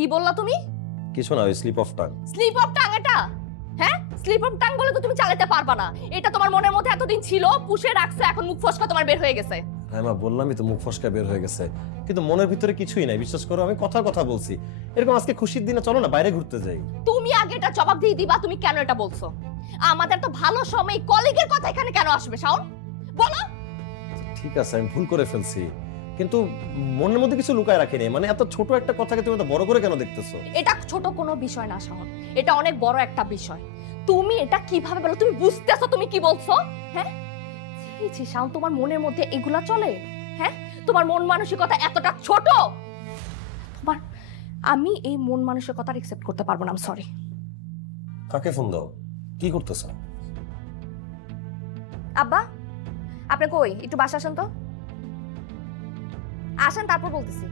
কি বললা তুমি? কিছু না, ওই slip of tongue. Slip of tongue এটা? হ্যাঁ, স্লিপ অফ টাং বলে তো তুমি চালাতে পারবা না। এটা তোমার মনের মধ্যে এতদিন ছিল, পুষে রাখছো, এখন মুখ ফসকা তোমার বের হয়ে গেছে। হ্যাঁ মা, বললামই তো মুখ ফসকা বের হয়ে গেছে, কিন্তু মনের ভিতরে কিছুই নাই, বিশ্বাস করো। আমি কথার কথা বলছি। এরকম আজকে খুশির দিনে চলো না বাইরে ঘুরতে যাই। তুমি আগে এটা জবাব দিয়ে দিবা, তুমি কেন এটা বলছো? আমাদের তো ভালো সময়, কলিগের কথা এখানে কেন আসবে শাওন? বলো। ঠিক আছে, আমি ভুল করে ফেলছি, কিন্তু মনের মধ্যে কিছু লুকায় রাখিনি। মানে এত ছোট একটা কথাকে তুমি এত বড় করে কেন দেখতেছো? এটা ছোট কোনো বিষয় না শাওন, এটা অনেক বড় একটা বিষয়। তুমি এটা কিভাবে বলো? তুমি বুঝতেছো তুমি কি বলছো? হ্যাঁ, ছি ছি শাওন, তোমার মনের মধ্যে এগুলা চলে? হ্যাঁ, তোমার মন মানসিকতা এতটা ছোট? তোমার, আমি এই মন মানসিকতা অ্যাকসেপ্ট করতে পারবো না। সরি। কাকে ফোন দাও? কি করতেছ? আব্বা, আপনি কই? একটু বাসা আসেন তো। আসেন, তারপর বলতেছি।